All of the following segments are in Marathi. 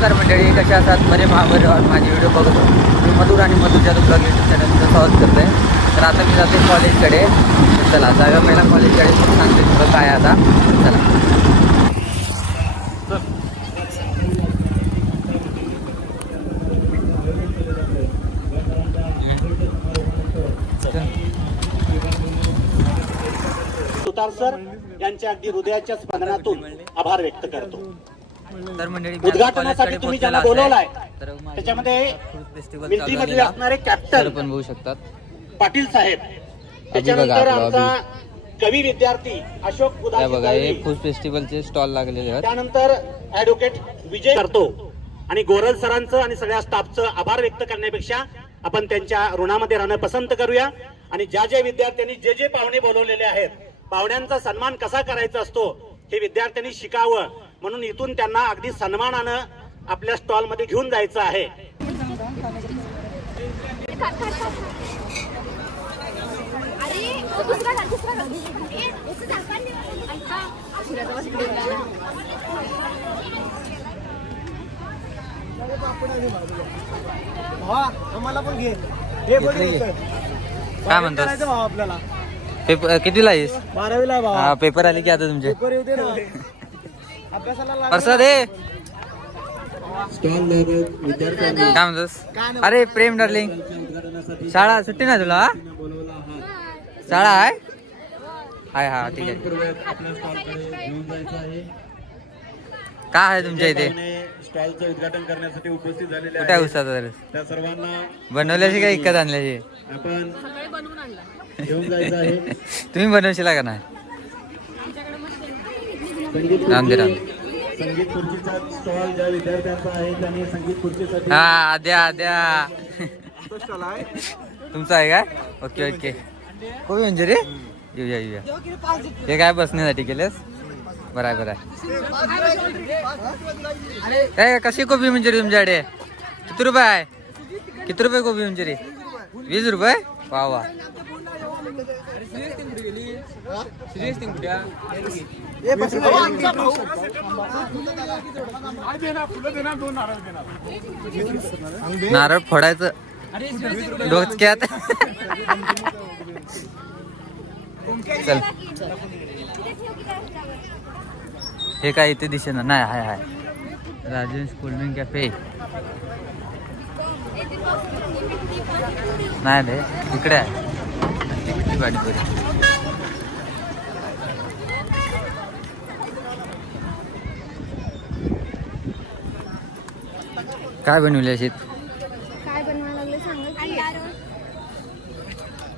नमस्कार मंडळी, कशा असतात? बरे माझे व्हिडिओ बघतो. मी मधुर आणि मधुरच्या ब्लॉग यूट्यूब चॅनलचं स्वागत करतो आहे. तर आता मी जातो कॉलेजकडे. चला जाऊया पहिला कॉलेजकडे, खूप सांगते तुला काय आता. चला सुतार सर यांचे अगदी हृदयाच्या स्पंदनातून आभार व्यक्त करतो. तर मंडळी, उद्घाटनासाठी तुम्ही ज्यांना बोलवलाय त्याच्यामध्ये मिलिटरीमध्ये असणारे कॅप्टन पण बघू शकतात पाटील साहेब, त्याच्यानंतर आमचा कवी विद्यार्थी अशोक बघा, हे उदासी, फूड फेस्टिवलचे स्टॉल लागलेले आहेत. त्यानंतर ऍडव्होकेट विजय करतो. आणि गोरल सरांचं आणि सगळ्या स्टाफचं आभार व्यक्त करण्यापेक्षा आपण त्यांच्या ऋणामध्ये राहणं पसंत करूया. आणि ज्या विद्यार्थ्यांनी जे पाहुणे बोलवलेले आहेत, पाहुण्यांचा सन्मान कसा करायचा असतो हे विद्यार्थ्यांनी शिकावं, म्हणून इथून त्यांना अगदी सन्मानानं आपल्या स्टॉल मध्ये घेऊन जायचं आहे. आम्हाला पण घे. काय म्हणतात आपल्याला पेपर कितीला आहेस? 12वीला आहे भावा. हा, पेपर आले की आता तुमचे. पेपर येऊ दे ना. अभ्यासाला लाग. प्रसाद हे काय म्हणतोस? अरे प्रेम डार्लिंग, शाळा सुट्टी ना तुला? शाळा आहे? हाय, हा ठीक आहे. काय आहे तुमच्या इथे? स्टॉलचं उद्घाटन करण्यासाठी उपस्थित झालेले कुठे आहे उस्ताद? त्या सर्वांना बनवल्याशी काय इकत आणल्याशी? आपण घेऊन जायचं आहे. तुम्ही बनवशीला का नाही? संगीत खुर्चीचा स्टॉल ज्या विद्यार्थ्यांचा आहे त्यांनी संगीत खुर्चीसाठी हा आद्या तुमचं आहे काय? Okay okay. कोबी मंचुरी येऊया. हे काय बसण्यासाठी केलेस? बरं आहे. काय कशी कोबी मंचुरी तुमच्याकडे? किती रुपये आहे? किती रुपये कोबी मंचुरी? 20 रुपये? वा वा. नारळ फोडायचं डोक्यात. चल, हे काय इथे दिसेना. नाही, हाय राजेश कोल्ड कॅफे. नाही रे, इकडे आहे पाणीपुरी. काय बनवली अशी? काय बनवायला लागले सांगा.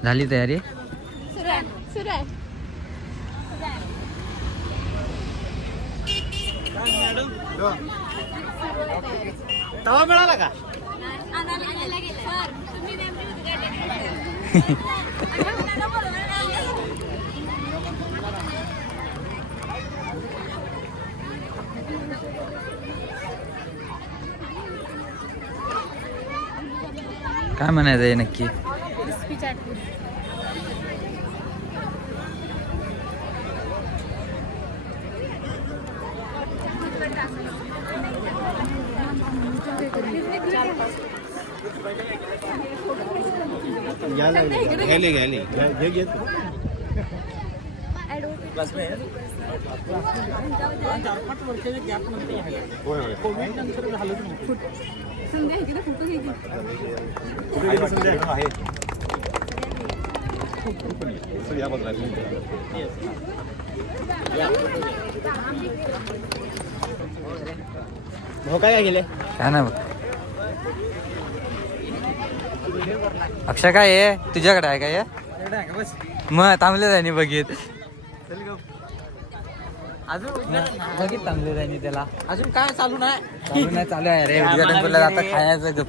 झाली तयारी? सुरू आहे. तवा मिळाला का? काय म्हणायचं आहे नक्की? काय गेले? काय ना बघ. अक्षय काय आहे तुझ्याकडे? आहे काय? मग थांबले जायनी बघित. अजून बघित थांबले जायनी त्याला. अजून काय चालू नाही? चालू आहे रे. उद्घाटन केलं आता खायचं गप.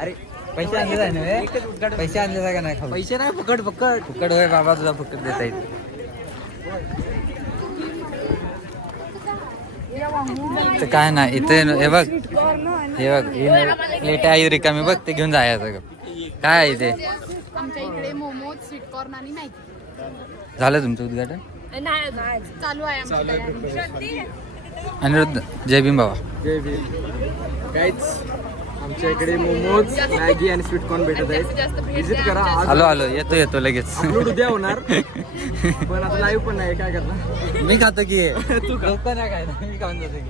अरे पैसे आणले जाय ना? पैसे आणले जाय का नाही? खाऊ पैसे नाही, फुकट. फुकट होय बाबा, तुझा फुकट देता येईल. तर काय नाही इथे. हे बघ प्लेट आहे रिकामी, बघ ते घेऊन जायचं. काय आहे इथे? आमच्या इकडे मोमोज, स्वीट कॉर्न आणि मॅगी. झालं तुमचं उद्घाटन? चालू आहे आमची तयारी. अनिरुद्ध जय भीम बाबा. जय भीम. काहीच आमच्या इकडे मोमोज, मॅगी आणि स्वीटकॉर्न भेटत आहेत. विजिट करा. आज आलो येतो लगेच. अपलोड उद्या होणार पण आता लाईव्ह पण नाही. काय करणार? मी खातो की तू का? लोक नाही काय मी खाऊन जातो की.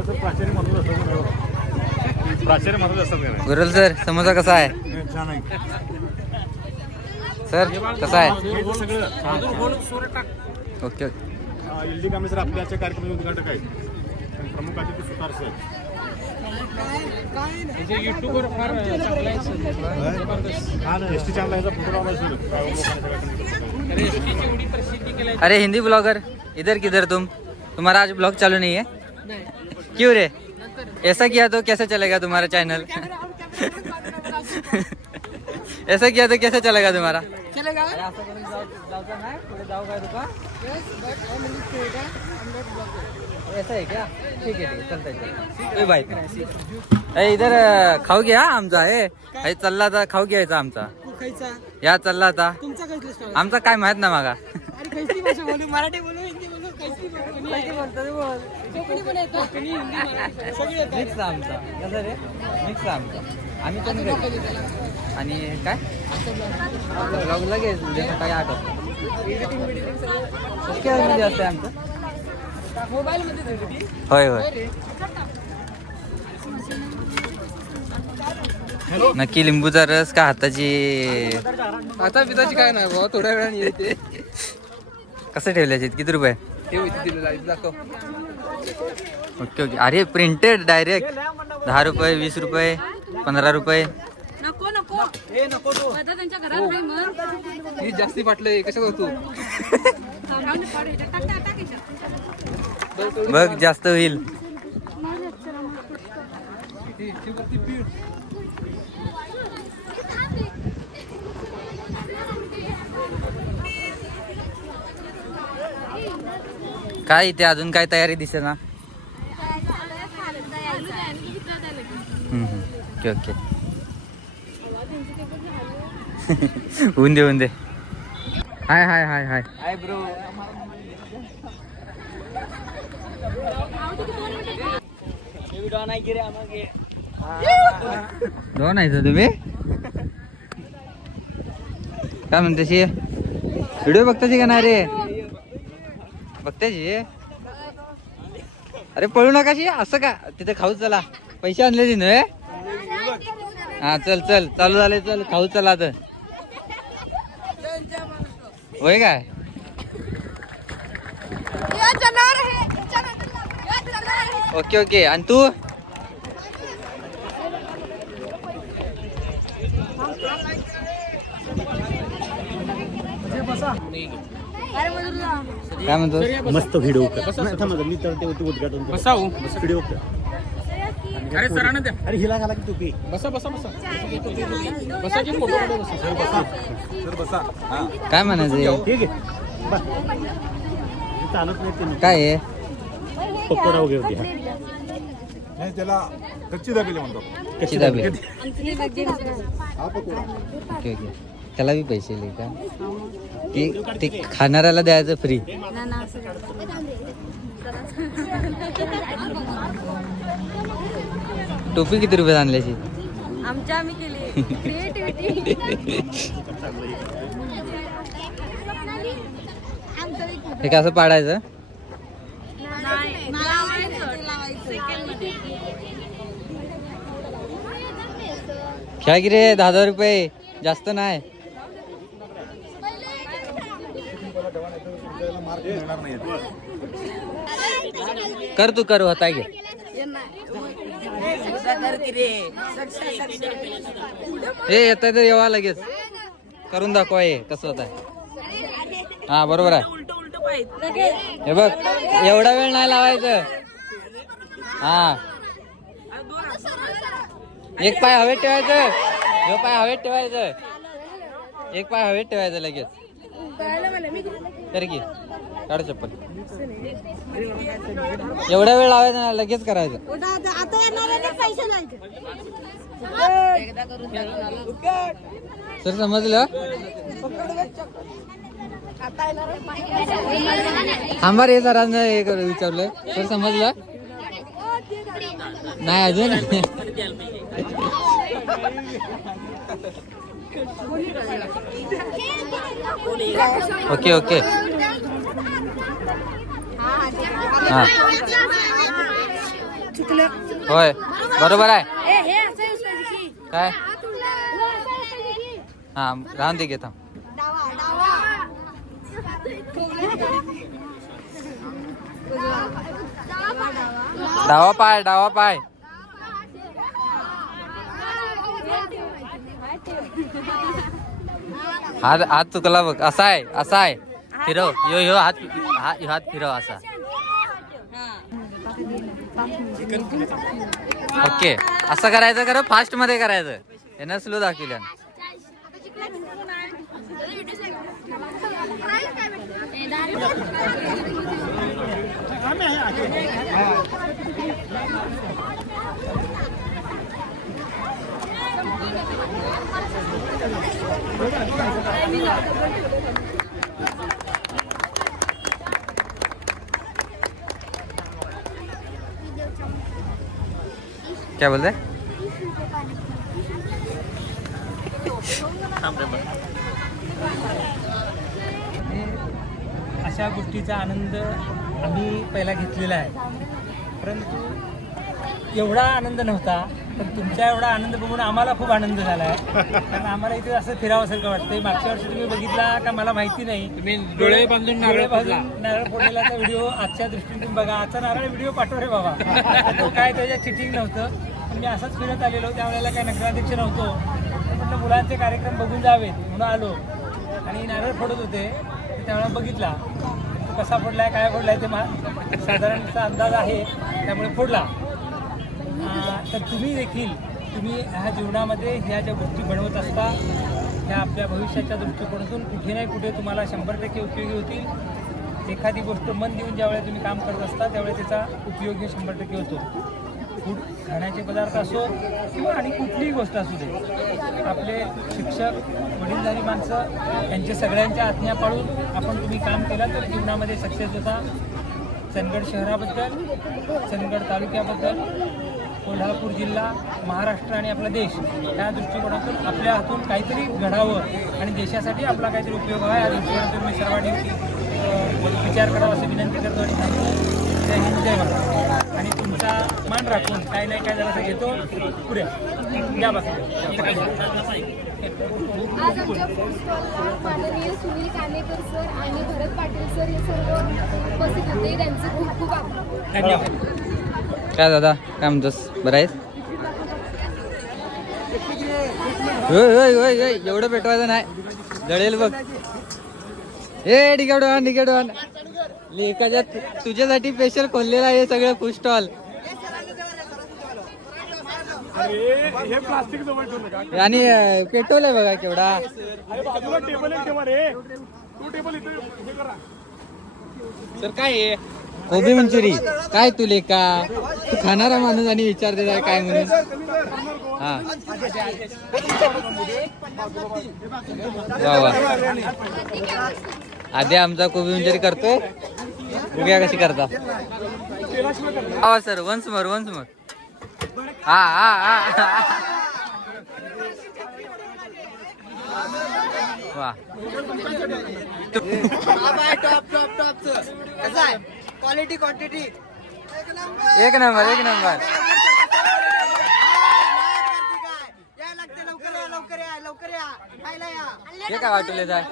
प्राचार्य म्हणत असतात का गुरल सर समोसा कसा आहे नाही? छान आहे. सर कसा आहे? सगळं okay. L D Kamble sir आपल्या आजच्या कार्यक्रमाचे उद्घाटक आहेत. आणि प्रमुख अतिथी सुतार सर. एस टी चॅनल ह्याचा फोटो लावला सर. अरे हिंदी ब्लॉगर इधर किधर तुम्हारा आज ब्लॉग चालू नहीं है? क्यों रे? ऐसा किया तो कैसे चलेगा तुम्हारा चैनल? ऐसा किया तो कैसे चलेगा तुम्हारा? चलेगा. ऐसा है क्या? ठीक है चलता है. कोई बात नाही. इधर खाऊ घ्या आमचा आहे चालला आता खाऊ घ्यायचा आमचा. या चालला आता तुमचा काही स्टॉल. आमचा काय माहित ना मागा. अरे कैसी भाषा बोलू? मराठी बोलू, हिंदी बोलू, कैसी बोलू? कोकणी पण येतं. कोकणी, हिंदी, मराठी सगळी येतं. मिक्स आमचा कसं रे मिक्स आमचा आम्ही पण आणि काय ब्लॉग लगेच उद्या सकाळी 8 वाजता असते आमचं. मोबाईल मध्ये होती. होय होय नक्की लिंबूचा रस का हाताची आता पिताची काय नाही बाबा, थोड्या वेळाने येते. कसं ठेवल्याचे किती रुपये? दाखव. Okay okay. अरे प्रिंटेड डायरेक्ट 10 रुपये 20 रुपये 15 रुपये. नको नको हे नको तो. आता त्यांच्या घरात नाही मग. ही जास्ती फाटलंय. कशा करतो? बघ जास्त होईल. काय इथे अजून काय तयारी दिसे ना? Okay okay. होऊन दे. हाय हाय हाय हाय. Hi bro. दोन आहे तर तुम्ही काय म्हणतेशी व्हिडिओ बघताची का नाही रे? बघताची. अरे पळू नकाशी असं का? तिथे खाऊ चला. पैसे आणले तिने. हा चल चालू झाले. चल खाऊ चला आता. होय काय? Okay okay. आणि तू काय म्हणतो? मस्त व्हिडिओ मी तर ते उद्घाटन बसाऊ. व्हिडिओ. अरे सरांना द्या. अरे हिला घाला की टोपी. बसा. बसाची फोटो काढू. सर बसा. हा काय म्हणायचं? ठीक आहे. बस. चालत नाही ते. काय आहे? पकोडा वगैरे होती. नाही त्याला कच्ची दाबेली म्हणतो. कच्ची दाबेली. हा पकोडा. Okay okay. त्याला बी पैसे दिले का? ते खाणाऱ्याला द्यायचं फ्री. टोपी किती रुपये आणल्याची? आमच्या आम्ही केली क्रिएटिव्हिटी. हे कसं पाडायचं? खेळा की रे 10,000 रुपये जास्त नाही. कर तू कर होता घे. हे येत तर येवा लगेच करून दाखवा. हे कसं होत आहे? हा बरोबर आहे. हे बघ एवढा वेळ नाही लावायचं. हा एक पाय हवेत ठेवायचं. जो पाय हवेत ठेवायचं. एक पाय हवेत ठेवायचं लगेच. कर की काढ चप्पल. एवढा वेळ लावायचा ना लगेच करायचं. सर समजलं? थांबा रे जरा हे करू विचारलं सर समजलं नाही अजून ओके ओके हा होय बरोबर आहे काय हा राहून दे घेता डावा पाय हात चुकला बघ असा आहे फिरव यो हात फिरव असा ओके असं करायचं खरं फास्ट मध्ये करायचं यांना स्लो दाखवल्या क्या बोलते अशा गोष्टीचा आनंद आम्ही पहिला घेतलेला आहे, परंतु एवढा आनंद नव्हता. पण तुमचा एवढा आनंद बघून आम्हाला खूप आनंद झाला आहे. कारण आम्हाला इथे असं फिरावंसारखं वाटतंय. मागच्या वर्षी तुम्ही बघितला का मला माहिती नाही, तुम्ही डोळे बांधून नारळ फोडलेलाचा व्हिडिओ आजच्या दृष्टीने तुम्ही बघा. आजचा नारळ व्हिडिओ पाठव रे बाबा. तो काय त्याच्यात चिटिंग नव्हतं. पण मी असंच फिरत आलेलो, त्यावेळेला काही नगराध्यक्ष नव्हतो. म्हटलं मुलांचे कार्यक्रम बघून जावेत म्हणून आलो आणि नारळ फोडत होते. त्यावेळेला बघितला तो कसा फोडलाय काय फोडलाय ते साधारणचा अंदाज आहे, त्यामुळे फोडला. तर तुम्ही देखील ह्या जीवनामध्ये ह्या ज्या गोष्टी बनवत असता ह्या आपल्या भविष्याच्या दृष्टिकोनातून कुठे ना कुठे तुम्हाला 100% उपयोगी होतील. एखादी गोष्ट मन देऊन ज्यावेळेला तुम्ही काम करत असता त्यावेळेला त्याचा उपयोग हे 100% होतो. फूड खाण्याचे पदार्थ असो किंवा आणि कुठलीही गोष्ट असू दे, आपले शिक्षक वडीलधारी माणसं यांच्या सगळ्यांच्या आज्ञा पाळून तुम्ही काम केलं तर जीवनामध्ये सक्सेस होता. चंदगड शहराबद्दल, चंदगड तालुक्याबद्दल, कोल्हापूर जिल्हा, महाराष्ट्र आणि आपला देश या दृष्टिकोनातून आपल्या हातून काहीतरी घडावं आणि देशासाठी आपला काहीतरी उपयोग व्हावा या दृष्टिकोनातून मी सर्वांनी विचार करावा असं विनंती करतो आणि सांगतो. जय हिंद जय महाराष्ट्र. आणि तुमचा मान राखून काही नाही काय जरासं घेतो पुढे या बघा. आज आमच्या फूड स्टॉलला माननीय सुनील कानेकर सर आणि भरत पाटील सर हे सर्व उपस्थित होते. त्यांचे खूप खूप आभार. धन्यवाद. काय दादा काय म्हणतोस बरं आहेस? होय एवढं पेटवायचं नाही जळेल बघ. ए डिकेडवान एखाद्या तुझ्यासाठी स्पेशल खोललेला आहे सगळं फूड स्टॉल. आणि पेटवलंय बघा केवढा. सर काय आहे? कोबी मंचुरी काय तुले का तू खाणारा माणूस आणि विचारते काय म्हणून. हा वा आधी आमचा कोबी मंचुरी करतो. बघूया कशी करता. सर वन्स मोर हा वा क्वालिटी क्वांटिटी एक नंबर लवकर या खायला या. हे काय वाटले जाय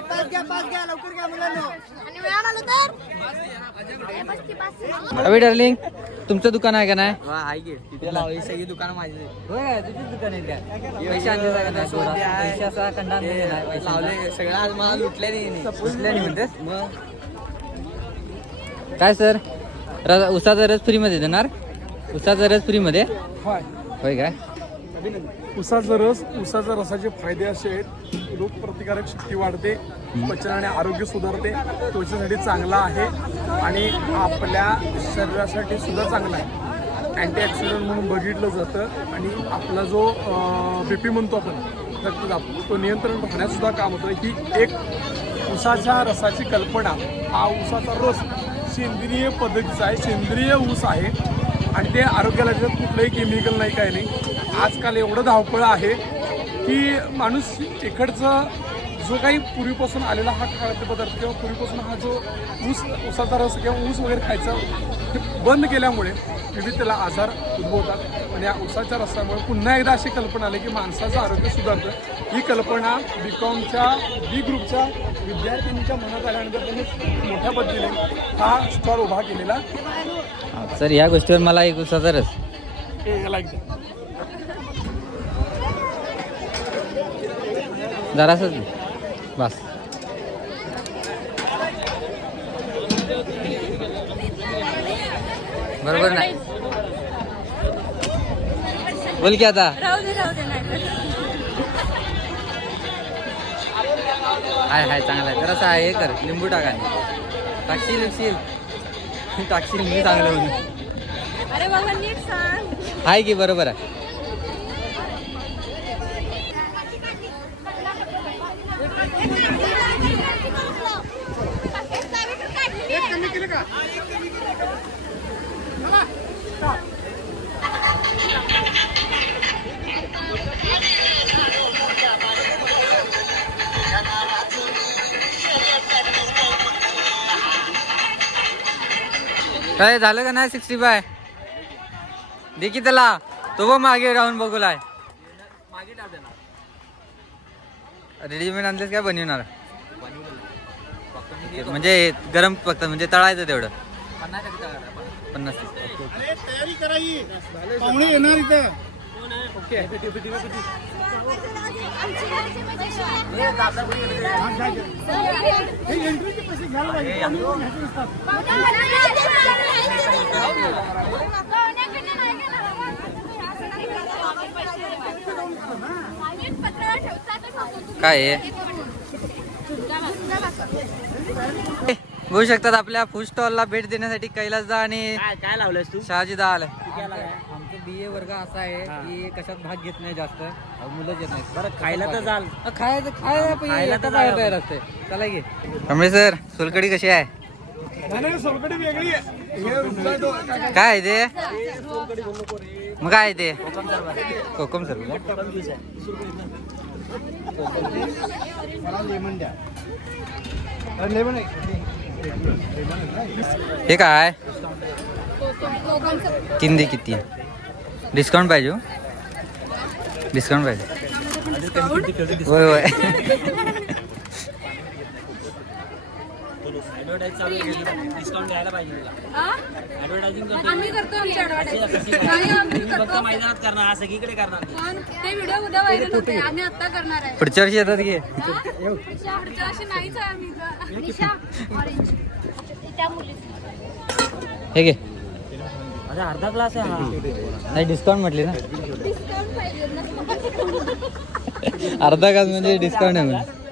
पाच घ्या लवकर घ्या मुलांनो. अभि डार्लिंग तुमचं दुकान आहे का नाही? आहे की तिथे लावली सगळी दुकानं माझी. होय तुझीच दुकान आहे त्या. पैसे आणले का नाही? पैशाचा कंडा लावले सगळं आज मला लुटले नाही म्हणते. काय सर उसाचा रस फ्री मध्ये देणार? उसाचा रस फ्री मध्ये होय काय? उसाच्या रसाचे फायदे असे आहेत. रोगप्रतिकारक शक्ती वाढते, पचन आणि आरोग्य सुधारते, त्वचेसाठी चांगला आहे आणि आपल्या शरीरासाठी सुद्धा चांगला आहे. अँटीऑक्सिडंट म्हणून बघितलं जातं आणि आपला जो BP म्हणतो आपण रक्तदाब तो नियंत्रण राहण्यास सुद्धा काम होतं. ही एक ऊसाच्या रसाची कल्पना, हा ऊसाचा रस सेंद्रिय पद्धतीचा आहे, सेंद्रिय ऊस आहे आणि ते आरोग्याला त्याच्यात कुठलंही केमिकल नाही, काही नाही. आजकाल एवढं धावपळ आहे की माणूस इकडचं जो काही पूर्वीपासून आलेला हा खाद्यपदार्थ किंवा पूर्वीपासून हा जो ऊसाचा रस किंवा ऊस वगैरे खायचा हे बंद केल्यामुळे विविध त्याला आजार उद्भवतात. आणि या ऊसाच्या रसामुळे पुन्हा एकदा अशी कल्पना आली की माणसाचं आरोग्य सुधारतं. ही कल्पना B.Com.च्या बी ग्रुपच्या विद्यार्थिनींच्या मनात आल्यानंतर त्यांनी मोठ्या पद्धतीने हा स्टॉल उभा केलेला. सर या गोष्टीवर मला एक ऊसाचा रस जरासच बस. बरोबर नाही बोल की आता. राहू दे नाही हाय चांगला आहे. जरासा हे कर, लिंबू टाका. टाकशील मी चांगलं होईल. अरे बाबा नीट सांग. आहे की बरोबर आहे. काय झालं का नाही 65 दे की त्याला. तो बघ मागे राहून बघूलाय. रेडीमेड आणलेस काय बनवणार म्हणजे गरम फक्त म्हणजे तळायचं तेवढं 50. तयारी करायची, पाहुणे येणार इथं. काय आहे बघू शकतात. आपल्या फूड स्टॉलला भेट देण्यासाठी कैलास दा आणि काय लावलंस तू? शहाजी दा आलाय. आमचं BA वर्ग असा आहे की कशात भाग घेत नाही जास्त, मुलंच येत नाही. बरं खायला तर जाल. खायला तर बाहेर तयार असते. चला घे कमळे सर. सोलकडी कशी आहे? नाही, सोलकढी वेगळी आहे. हे रुपला तो काय आहे ते? मग काय आहे ते? कोकम सर हे काय? किंदी किती? डिस्काउंट पाहिजे. डिस्काउंट पाहिजे. होय होय. डिस्काउंट द्यायला पाहिजे. आम्ही करतो आमची फक्त मैदानात करणार, हा सगळीकडे करणार. पण ते व्हिडिओ उद्या व्हायरल होते. आम्ही आता करणार आहे. पुढच्या वर्षी येतात घे. पुढच्या वर्षी नाहीच आहे आम्ही हे घे. माझा अर्धा ग्लास आहे हा. नाही डिस्काउंट म्हटली ना. डिस्काउंट पाहिजे ना. अर्धा ग्लास म्हणजे डिस्काउंट आहे म्हणजे.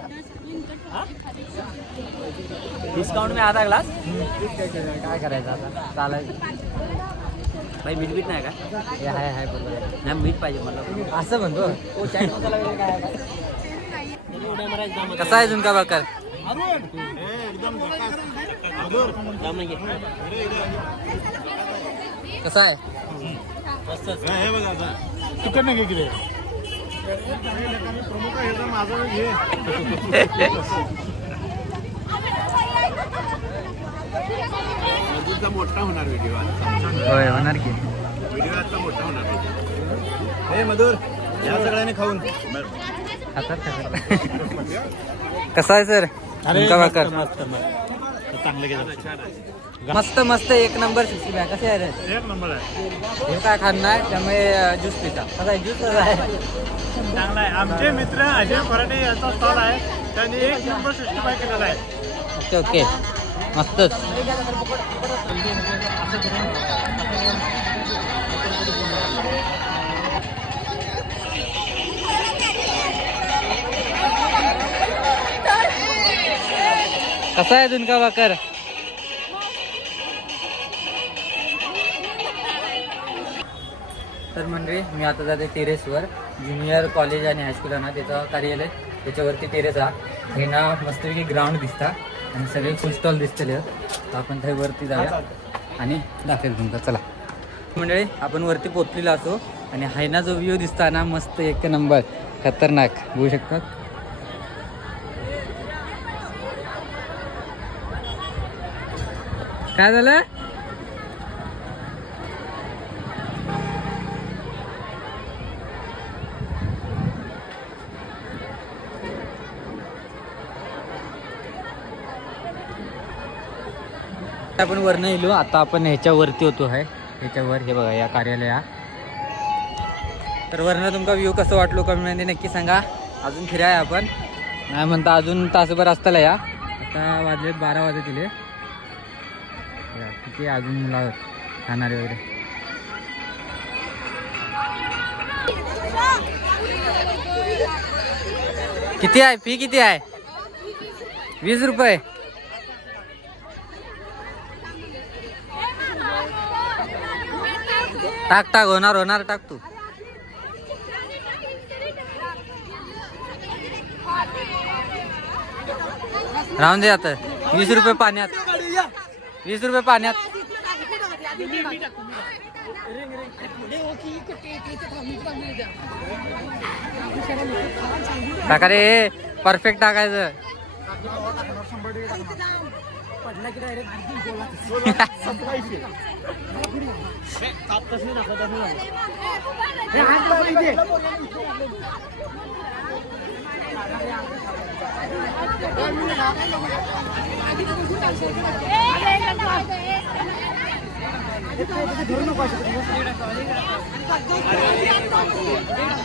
डिस्काउंट में आधा ग्लास. काय करायचं आता चालायचं. भाई मीठ नाही का? हे हाय बरोबर. नाही मीठ पाहिजे मला. असं म्हणतो. कसा कसा आहे झुणका भाकर? कसा आहे? तिकड नाही किती प्रमुख आहे तर माझं हे मधुरचा मोठा होणार व्हिडिओ. होय होणार की. व्हिडिओ आजचा मोठा होणार. हे मधुर या सगळ्यांनी खाऊन कसा आहे सर झुणका भाकर? चांगले मस्त मस्त एक नंबर 65. कसे आहे रे? एक नंबर आहे. हे काय खाणं आहे त्यामुळे ज्यूस पिता. कसा आहे ज्यूस? कसा आहे? चांगला आहे. आमचे मित्र अजय फराटे यांचा स्टॉल आहे, त्यांनी 1 नंबर 65 केलेला आहे. ओके ओके मस्तच. कसा आहे झुणका भाकर? तर मंडळी मी आता जाते टेरेसवर. ज्युनियर कॉलेज आणि हायस्कूल आहे ना त्याचं कार्यालय त्याच्यावरती टेरेस हा. हे ना मस्तपैकी ग्राउंड दिसता आणि सगळे फुल स्टॉल दिसतले तर आपण काही वरती जाऊया आणि दाखवेल तुमचा. चला मंडळी, आपण वरती पोचलेलो असो आणि हायना जो व्ह्यू दिसता ना मस्त एक नंबर खतरनाक बघू शकतात. काय झालं? आपण वरनं येलो. आता आपण ह्याच्यावरती होतो आहे, ह्याच्यावर हे बघा या कार्यालया. तर वरनं तुमका व्ह्यू कसं वाटलो कमेंटमध्ये नक्की सांगा. अजून फिराय आपण नाही म्हणता अजून तासभर असताला या. आता वाजले 12 वाजत दिले. किती अजून मुलं खाणारे वगैरे. किती आहे फी? किती आहे? 20 रुपये. टाक टाक, होणार टाक तू. राहून दे आता. 20 रुपये पाण्यात. 20 रुपये पाण्यात. टाका रे, परफेक्ट टाकायचं.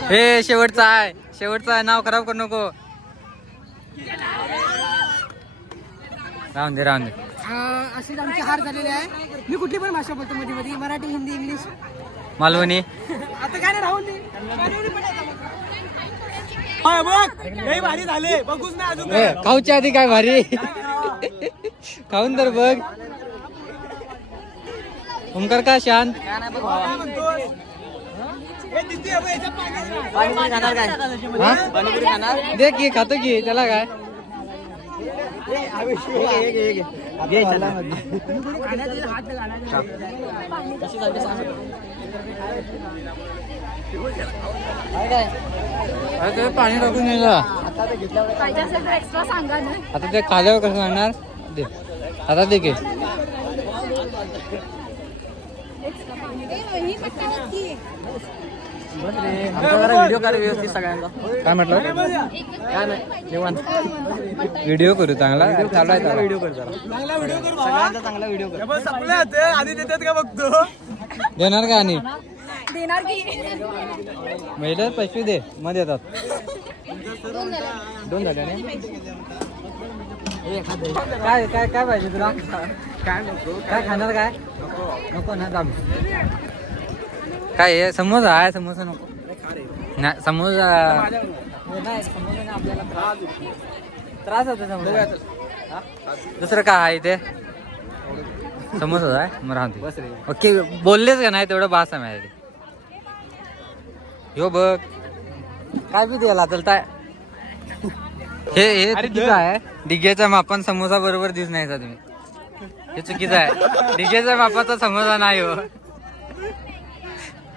हे शेवटचा आहे, नाव खराब करू नको. राहून दे. अशीच आमची हार झालेली आहे. मी कुठली पण भाषा बोलतो मध्ये मध्ये, मराठी, हिंदी, इंग्लिश, मालवणी. आता काय नाही, राहून दे. बघ भारी झाले, बघूच नाही अजून. खाऊच्या आधी काय भारी. खाऊन तर बघ. ओमकार का शांत. दे की, खातो की, त्याला काय. पाणी टाकून नेला. पाहिजे असेल तर एक्स्ट्रा सांगा ना. आता ते खाल्यावर कसं सांगणार. दे आता, दे की. व्हिडिओ कर व्यवस्थित सगळ्यांचा. काय म्हटलं? काय नाही निवांत व्हिडिओ करू. चांगला चालू आहे. व्हिडिओ कर जरा. सगळ्यांचा चांगला व्हिडिओ कर. आधी देतात का बघतो. देणार का? आणि देणार की महिला पैसे दे मग देतात. 2 झाले. काय काय काय पाहिजे तुला? काय नको? काय खाणार? काय नको ना? दाम काय आहे? समोसा आहे. समोसा नको. नाही समोसा नाही. समोसा आपल्याला त्रास होतो. समोसा दुसरं काय आहे इथे? समोसा आहे. मग राहते. ओके, बोललेच का नाही तेवढं बास आहे माझ्या. हो बघ काय बी द्यायला चलताय. हे चुकीचं आहे. डिग्याच्या मापान समोसा बरोबर दिस नाही तुम्ही. हे चुकीचं आहे. डिग्याच्या मापाचा समोसा नाही हो.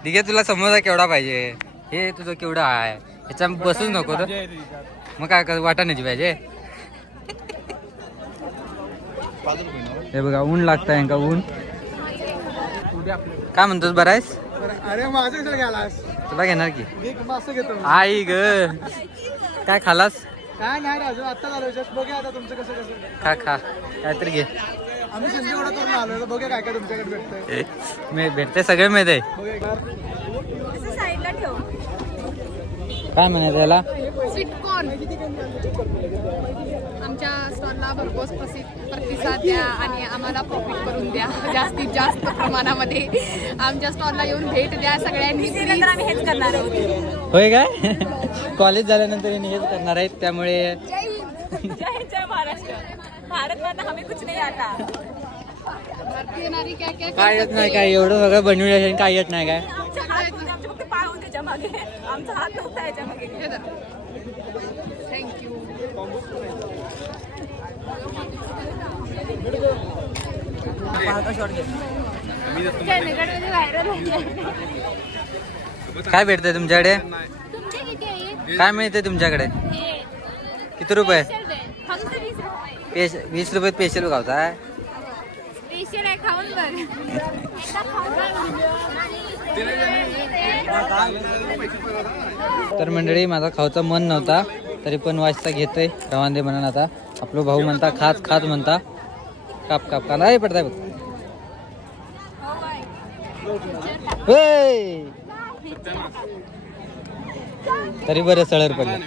डिग्या तुला समोसा केवढा पाहिजे? हे तुझं केवढं आहे ह्याच्या बसूच नको तर. मग काय वाटाण्याची पाहिजे? हे बघा ऊन लागतंय यांका. ऊन काय म्हणतोस? बरं आहेस? अरे माझ्याकडे गेलास. तुला घेणार की मासं घेतो. आई ग. काय खालास? काय नाही राजू, आता झालं. जस्ट बघूया आता तुमचं कसं कसं. खा काहीतरी घे. आम्ही संधी एवढा करून आलो. बघूया काय काय तुमच्याकडे भेटतंय. मी भेटते सगळे मिळते. साईडला ठेव. काय म्हणायचं याला? स्वीटकॉर्न. आमच्या स्टॉलला भरघोस प्रतिसाद द्या आणि आम्हाला प्रॉफिट करून द्या जास्तीत जास्त प्रमाणामध्ये. आमच्या स्टॉलला येऊन भेट द्या सगळ्यांनी. आम्ही हेच करणार आहोत. होय काय? कॉलेज झाल्यानंतर हेच करणार आहेत त्यामुळे. जय महाराष्ट्र. भारत माता हमें कुछ नहीं आता. काय येत नाही काय? एवढं सगळं बनवून काय येत नाही काय? आमच्या हात फक्त पाय होते त्याच्या मागे. आमचा हात नव्हता याच्या मागे. थँक्यू. चंदगडमध्ये व्हायरल काय भेटतंय तुमच्याकडे? तुमचे किती आहे? काय मिळते तुमच्याकडे? किती रुपये? फक्त 20 रुपये. 20 रुपये स्पेशल गावता. स्पेशल आहे, खाऊन बघ. एकदा खाऊन बघ. तर मंडळी माझा खाऊचा मन नव्हता तरी पण वाजता घेतोय रवांदे म्हणून. आता आपलं भाऊ म्हणता खात खात म्हणता काप काप काला हे पडताय बघ. होय. तरी बरं सळर पडलं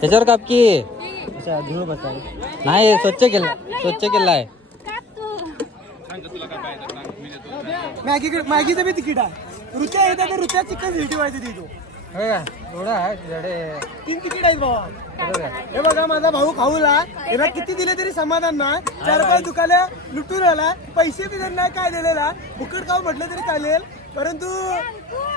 त्याच्यावर काप की. नाही स्वच्छ केलं आहे. मॅगीचं बी तिकीट आहे. रुच्या येतात तर रुच्या चिकन सिटी व्हायचं तिथं. एवढं आहे तुझ्याकडे? 3 तिकीट आहेत बाबा. हे बघा माझा भाऊ खाऊला याला किती दिले तरी समाधान नाही. 4-5 दुकाने लुटून आला, पैसे बी जर नाही काय दिलेला. फुकट खाऊ म्हटलं तरी चालेल, परंतु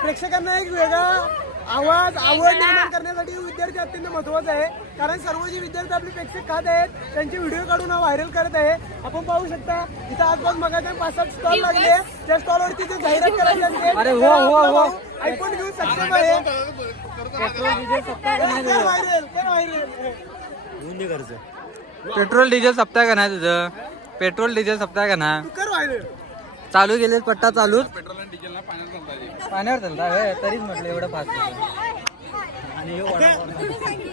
प्रेक्षकांना एक वेगळा आवड निर्माण करण्यासाठी विद्यार्थी अत्यंत महत्वाचा आहे. कारण सर्व जे विद्यार्थी आपले प्रेक्षक खात आहेत त्यांचे व्हिडिओ काढून हा व्हायरल करत आहे. आपण पाहू शकता इथं आसपास मगाच्या 5-7 स्टॉल लागले. त्या स्टॉलवरती जे जाहिरात करायची असते आयफोन घेऊन सक्षम आहे. पेट्रोल डिझेल सप्ताह का नाही तुझं? पेट्रोल डिझेल सप्ताह का ना? कर व्हायरल. चालू गेले पट्टा चालू पाण्यावर चालता तरीच म्हटलं एवढं फास्ट.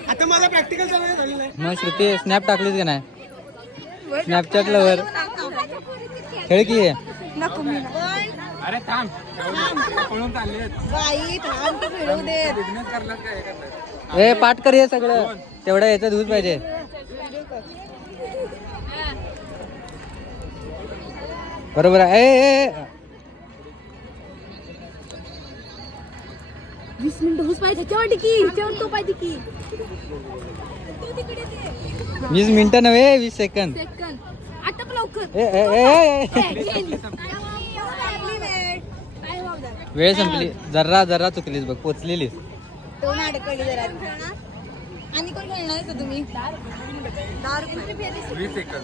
आता माझा प्रॅक्टिकल झालेलं आहे. मग श्रुती स्नॅप टाकलीच का नाही? स्नॅपचॅटला वर खेळ की आहे. ए पाठ कर हे सगळं तेवढं याचं दूध पाहिजे. बरोबर आहे. ए 20 मिनिटं हुस पाहिजे त्याच्यावर तो पाहिजे की 20 मिनिटं नव्हे 20 सेकंद. आता पण लवकर. वेळ संपली. जरा चुकलीस बघ, पोचलेलीस. दोन अडकली जरा. आणि कोण खेळणार आहे का तुम्ही? 20 सेकंद.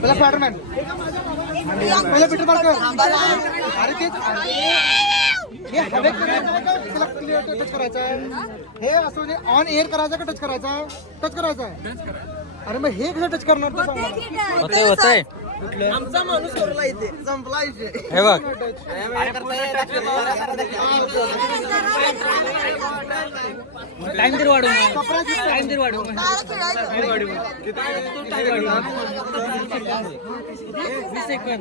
पहिला स्पायडरमॅन, पहिला पीटर पार्कर. अरे तेच हे हवेत टच करायचं आहे. हे असं म्हणजे ऑन एअर करायचं का टच करायचा? टच करायचा आहे. अरे मग हे कसं टच करणार? होतंय आमचा माणूस करला इथे संपला इथे. हे बघ टाइम तरी वाढू. टाइम तरी वाढू. 20 सेकंद.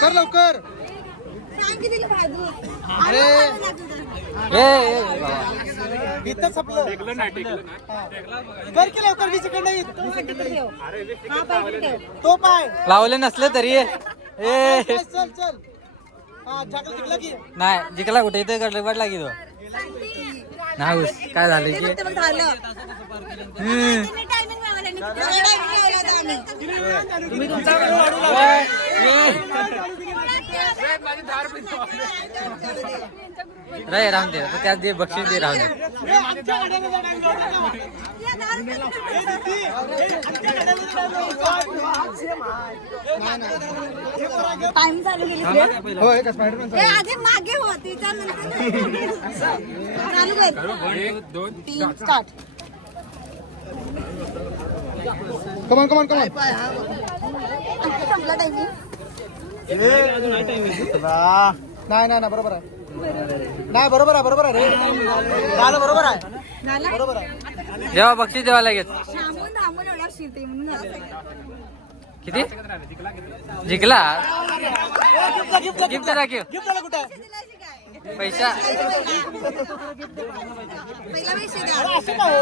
कर लवकर. अरे इथं संपलं. कर की लवकर. 20 सेकंड नाही. तो पाय लावले नसले तरी चल चल. हा जिंकला की नाही जिंकला कुठे इथे गडबड लागी तो नाही. काय झालं की तुम्ही तुमचा रे राहून दे त्यात दे बक्षीस दे राहून दे. टाइम चालू केली. होय का स्पायडरमॅन? आधी मागे होती त्यानंतर चालू कर. 1 2 3 स्टार्ट. कमान संपला टाइमिंग. नाही बरोबर आहे. नाही बरोबर आहे रे. झालं बरोबर आहे. जेव्हा बक्षीस देवा लागेल. थांबून एवढा शिरते म्हणून किती जिंकला? गिफ्ट दाखव. गिफ्ट झालं कुठं? पैसा पहिला पैसे द्या. असं काय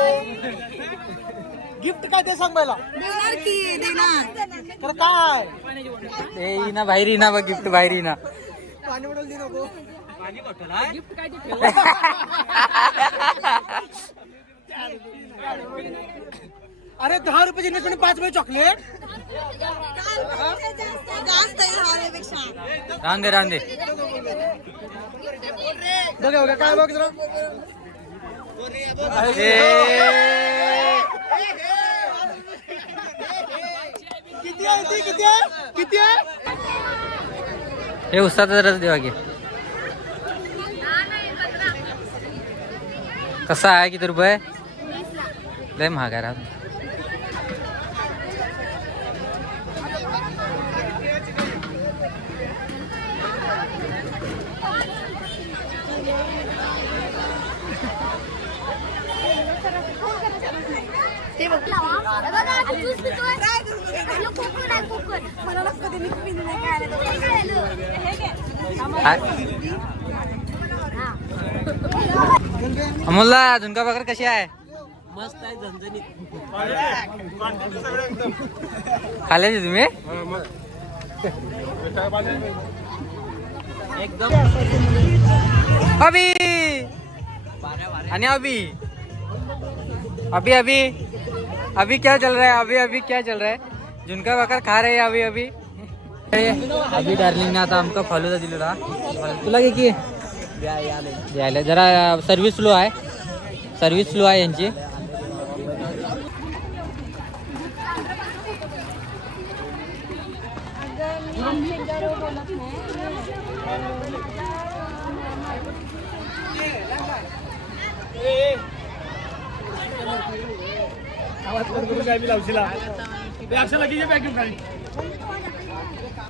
गिफ्ट काय ते सांग पहिला. देणार की देणार. तर काय ते इना बाहेर इना बघ गिफ्ट बाहेर इना. पाणी बॉटल दे नको. अरे 10 रुपये इन्व्हेस्टमेंट 5 रुपये चॉकलेट. राहून दे बघा बघा काय बघ जरा. किती आहे ती? किती आहे? हे उसाचा रस देवा घे. कसा आहे? किती रुपये? लय महाग आहे राहत. अमोलला झुणका भाकर कशी आहे? मस्त आहे झणझणीत. खाल्ल्याची तुम्ही? एकदम अभी आणि अभी क्या चल रहा है? अभी क्या चल रहा है? झुणका भाकर खा रहे हैं अभी डार्लिंगने आता आमका फालुदा दिलेला. तुला की यायला जरा सर्विस स्लो आहे यांची.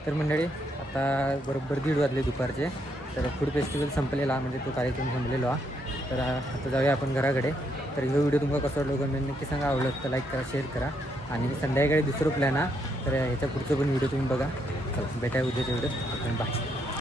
तर मंडळी आता बरोबर 1:30 वाजले दुपारचे. तर फूड फेस्टिवल संपलेला म्हणजे तो कार्यक्रम संपलेला. तर आता जाऊया आपण घराकडे. तर हा व्हिडिओ तुम्हाला कसं वाटलं कमेंट नक्की सांगा. आवडलं तर लाईक करा, शेअर करा. आणि संध्याकाळी दुसरं प्लॅन आहे तर ह्याच्या पुढचं पण व्हिडिओ तुम्ही बघा. चला भेटाय उद्याच्या व्हिडिओ. बाय.